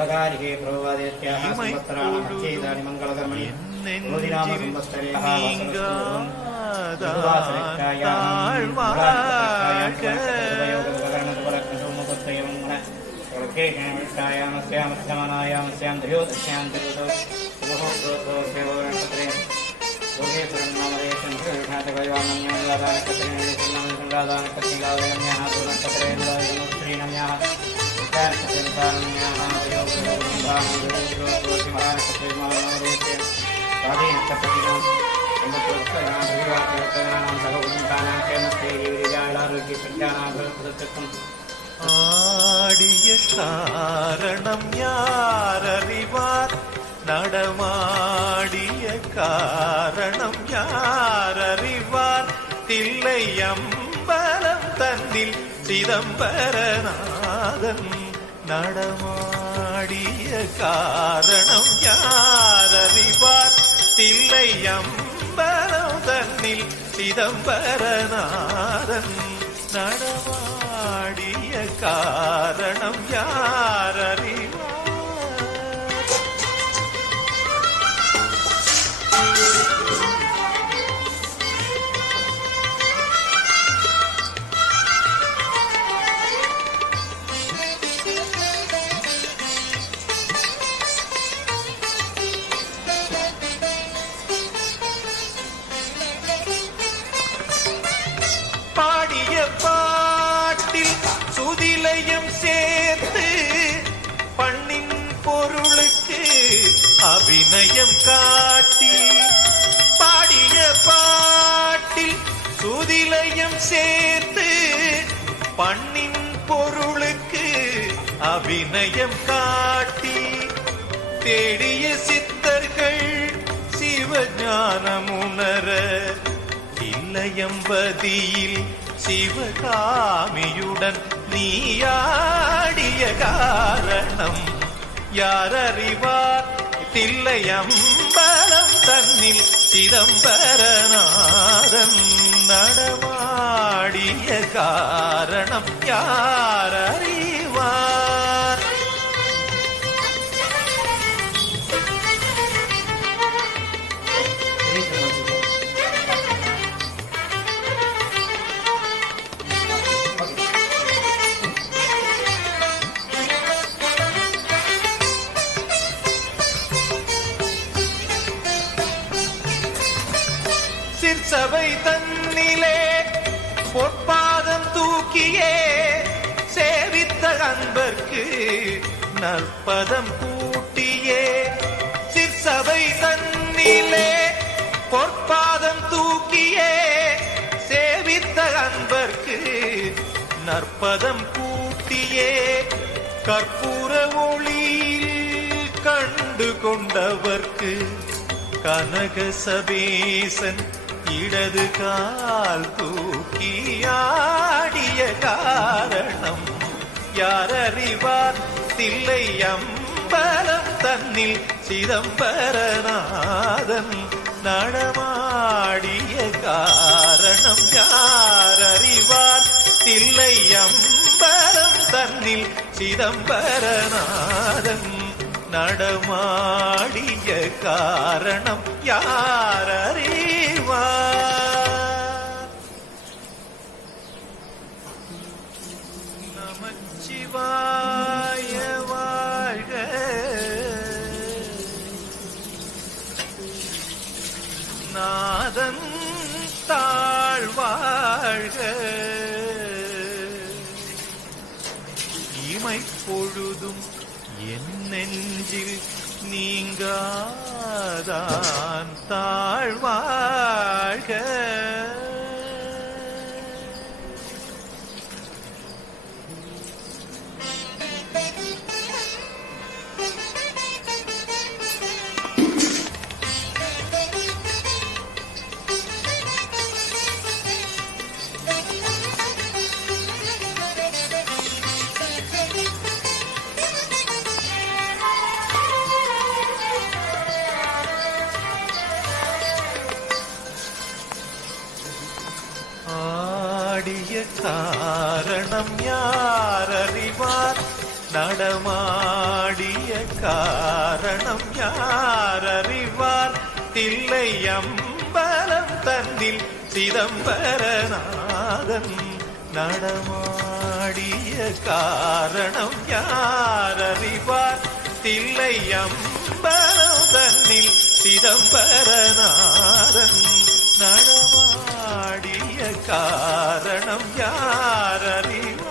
स्वकारिके प्रभवादेत्याः संवत्सराणामध्येतानि मङ्गलकर्मणि रोदिनाम संवत्सरेः वसुस्तरेयामस्यां ध्योदस्यां ध्योतो शुभो सेवोत्रे योगेश्वरं नामदेशं संराधानकत्रेन्द्राधानकत्रिलावयन्याः पूर्णकत्रेन्द्राधनुश्रीनम्याः ஆடிய காரணம் யாரறிவார் நடமாடிய காரணம் யாரறிவார் தில்லை அம்பலம் தன்னில் சிதம்பரநாதன் நடமாடிய காரணம் யாரறிவார் தில்லை அம்பலம் தன்னில் சிதம்பரநாதன் நடமாடிய காரணம் யாரறிவார் பாடிய பாட்டில் சுதிலையும் சேர்த்து பண்ணின் பொருளுக்கு அபிநயம் காட்டி பாடிய பாட்டில் சுதிலையும் சேர்த்து பண்ணின் பொருளுக்கு அபிநயம் காட்டி தேடிய சித்தர்கள் சிவஞானமுணர இல்லையம்பதியில் சிவகாமியுடன் நீயாடிய காரணம் யாரறிவார் தில்லையம்பலம் தன்னில் சிதம்பரநாதன் நடமாடிய காரணம் யாரறிவார் சிற்சபை தன்னிலே பொற்பாதம் தூக்கியே சேவித்த அன்பர்க்கு நற்பதம் கூட்டியே சிற்சபை தன்னிலே பொற்பாதம் தூக்கியே சேவித்த அன்பர்க்கு நற்பதம் கூட்டியே கற்பூர ஒளியில் கண்டு கொண்டவர்க்கு கனக சபேசன் இடது கால் தூக்கியாடிய காரணம் யாரறிவார் தில்லை அம்பலம் தன்னில் சிதம்பரநாதன் நடமாடிய காரணம் யாரறிவார் தில்லை அம்பலம் தன்னில் சிதம்பரநாதன் நடமாடிய காரணம் யாரறிவார் நமச்சிவாய வாழ்க நாதன் தாழ்வாழ்க இமை பொழுதும் என் நெஞ்சில் நீங்காதான் தாழ்வாழ்க காரணம் யாரறிவார் நடமாடிய காரணம் யாரறிவார் தில்லை அம்பலம் தன்னில் சிதம்பரநாதன் நடமாடிய காரணம் யாரறிவார் தில்லை அம்பலம் தன்னில் சிதம்பரநாதன் நடமாடிய காரணம் யாரறிவார்.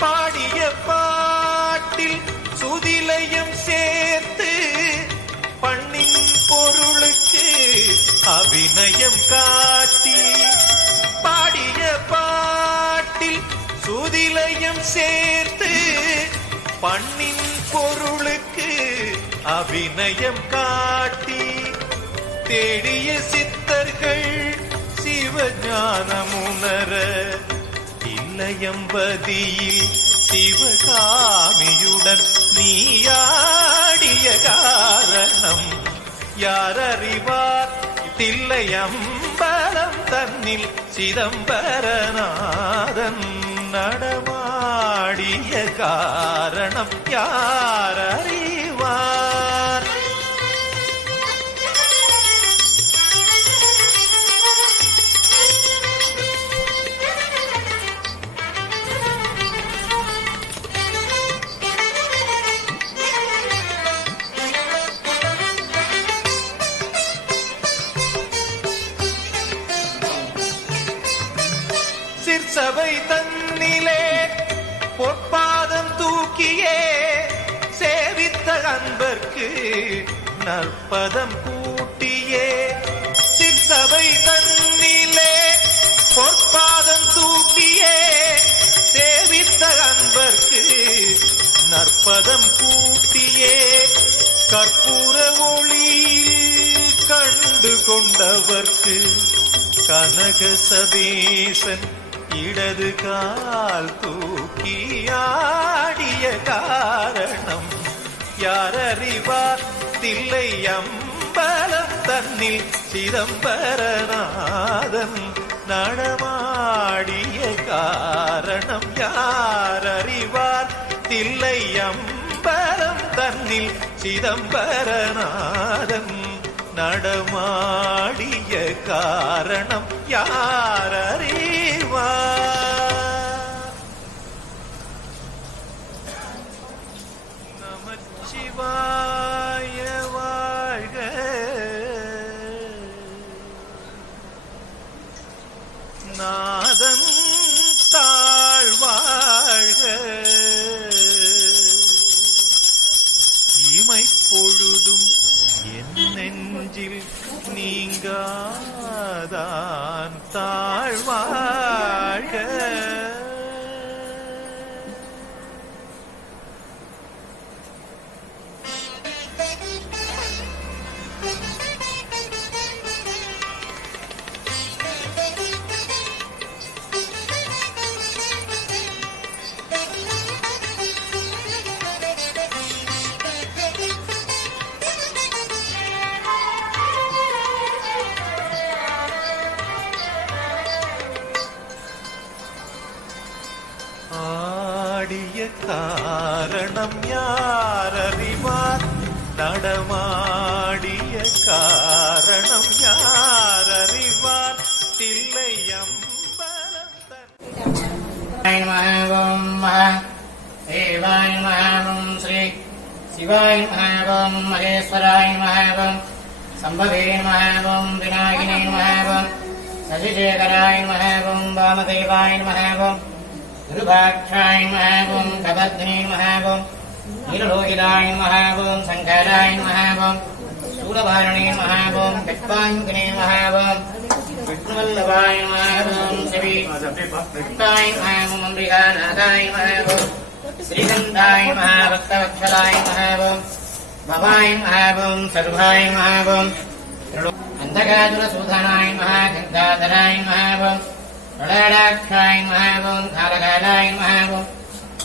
பாடிய பாட்டில் சுதிலயம் சேர்த்து பண்ணின் பொருளுக்கு அபிநயம் காட்டி, பாடிய பாட்டில் சுதிலயம் சேர்த்து பண்ணின் பொருளுக்கு அபிநயம் காட்டி, தேடிய சித்தர்கள் சிவஞானமுணர இல்லையம்பதியில் சிவகாமியுடன் நீயாடிய காரணம் யாரறிவார் தில்லையம்பலம் தன்னில் சிதம்பரநாதன் நடமாடிய காரணம் யாரறிவார். சிற்சபை தன்னிலே பொற்பாதம் தூக்கியே சேவித்த அன்பர்க்கு நற்பதம் கூட்டியே, சிற்சபை தன்னிலே பொற்பாதம் தூக்கியே சேவித்த அன்பர்க்கு நற்பதம் கூட்டியே, கற்பூர ஒளியில் கண்டு கொண்டவர்க்கு கனக சதீசன் இடது கால் தூக்கியாடிய காரணம் யாரறிவார் தில்லை அம்பலம் தன்னில் சிதம்பரநாதன் நடமாடிய காரணம் யாரறிவார் தில்லை அம்பலம் தன்னில் சிதம்பரநாதன் நடமாடிய காரணம் யாரறிவார். நமச்சிவாய வாழ்க, நாதன் தாழ்வாழ்க, இமைப்பொழுதும் என் நெஞ்சில் நீங்காதான் தாழ்வாழ்க. ஆடிய காரணம் யாரறிவார் நடமாடிய காரணம் யாரறிவார் தில்லை அம்பலம் தேவாய நமः ஸ்ரீ சிவாய நமः மகேஸ்வராய நமः சம்பவே நமः விநாயகனே நமः சசிசேகராய நமः வாமதேவாய நமः குருபாட்சாய நமः கபத்னே நமः நீலலோகிதாய நமः சங்கராய நமः சூலபாரணே நமः கட்பாங்கினே நமः விஷ்ணுவல்லபாய நமः ஸ்ரீ விஷ்ணாய நமः அம்பிகாநாதாய நமः ஸ்ரீகண்டாய நமः பக்தவத்சலாய நமः பவாய நமः சர்வாய நமः अंधकासुरसूदनाय नमः गंगाधराय नमः प्रलयाक्षाय नमः कालकालाय नमः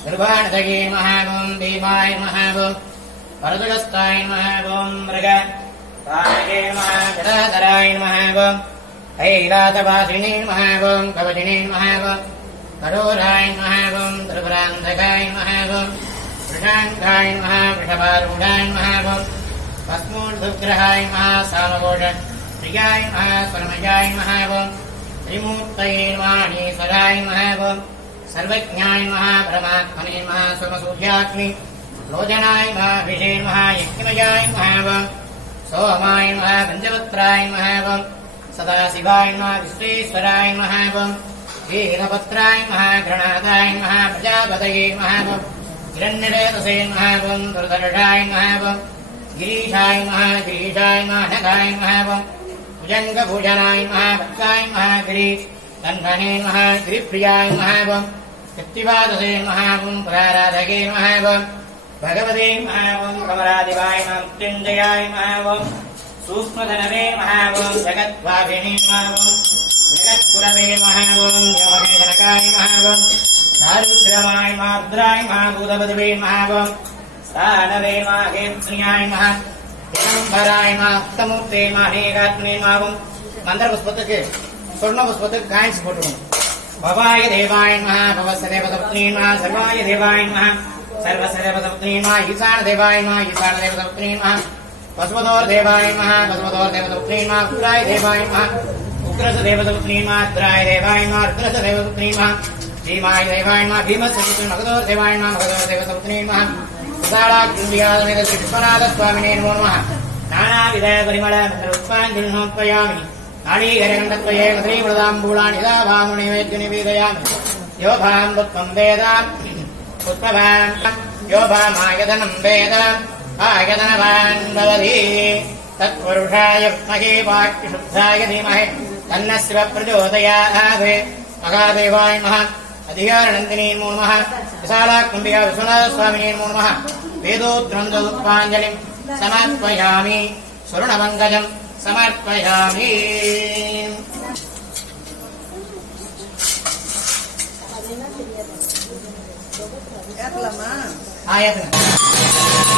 दुर्बाणदये नमः भीमाय नमः परदुरस्ताय नमः मृग तारके नमः जटाधराय नमः ऐरातवासिने नमः कवचिने नमः कठोराय नमः त्रिपुरान्धकाय नमः वृषाङ्गाय नमः वृषभारूढाय नमः भस्मोर्धुग्रहाय नमः सामघोष प्रियाय नमः स्वरमयाय नमः त्रिमूर्तये नमः नीसराय नमः सर्वज्ञाय नमः परमात्मने नमः सोमसूर्याग्नि लोचनाय नमः विषे नमः यज्ञमयाय नमः सोमाय नमः पञ्चपत्राय नमः सदाशिवाय नमः विश्वेश्वराय नमः वीरभद्राय नमः गृणादाय नमः प्रजापतये नमः हिरण्यरेतसे नमः दुर्धर्षाय नमः गिरीशाय नमः गिरीशाय नमः नगाय नमः भुजङ्गभूषणाय नमः भक्ताय नमः गिरिकण्ठने नमः गिरिप्रियाय नमः कृत्तिवादसे नमः पुराराधके नमः भगवते नमः कमलादिवाय नमः मृत्युञ्जयाय नमः सूक्ष्मधनवे नमः जगद्वाभिने नमः जगत्पुरवे नमः योगेशनकाय नमः दारुद्रमाय माद्राय नमः भूतपदवे नमः सानवे माहेन्द्रियाय नमः ஏகம்பராய அஷ்டமூர்த்தே அநேகாத்மே மாவும் மந்திர புஷ்பத்துக்கு சொர்ண புஷ்பத்துக்கு காயின்ஸ் போட்டுருவோம். பவாய தேவாய நம பவசதேவதபத்னே நம சர்வாய தேவாய நம சர்வசதேவதபத்னே நம ஈசான தேவாய நம ஈசான தேவதபத்னே நம பசுபதோர் தேவாய நம பசுபதோர் தேவதபத்னே நம உக்ராய தேவாய நம உக்ரச தேவதபத்னே நம ருத்ராய தேவாய நம ருத்ரச தேவதபத்னே நம பீமாய தேவாய நம பீமச மகதோர் தேவாய நம மகதோர் தேவதபத்னே நம விஸ்வநாத சுவாமினே நமோ நமः நானாவித பரிமள உத்பாஞ்சலினோத்பயாமி நாளீகரகண்டத்வயே கதிரீமృதாம்பூலானி தாவாமுனி வேத்யுனிவேதயாமி யோபாம் புத்வம் வேதாம் புத்வவான் யோபாமாயதனம் வேத ஆயதனவான் பவதி தத்வருஷாய வித்மஹே வாக்யுஷுத்தாய தீமஹி தன்னः சிவः பிரச்சோதயாத் மகாதேவாய நமः अधिகாரनन्दिनी नमो नमः विशालाकुम्भिका विश्वनाथस्वामिने नमो नमः वेदोद्वन्द्वोत्पाञ्जलिं समर्पयामि स्वर्णमङ्गलं समर्पयामि आयतन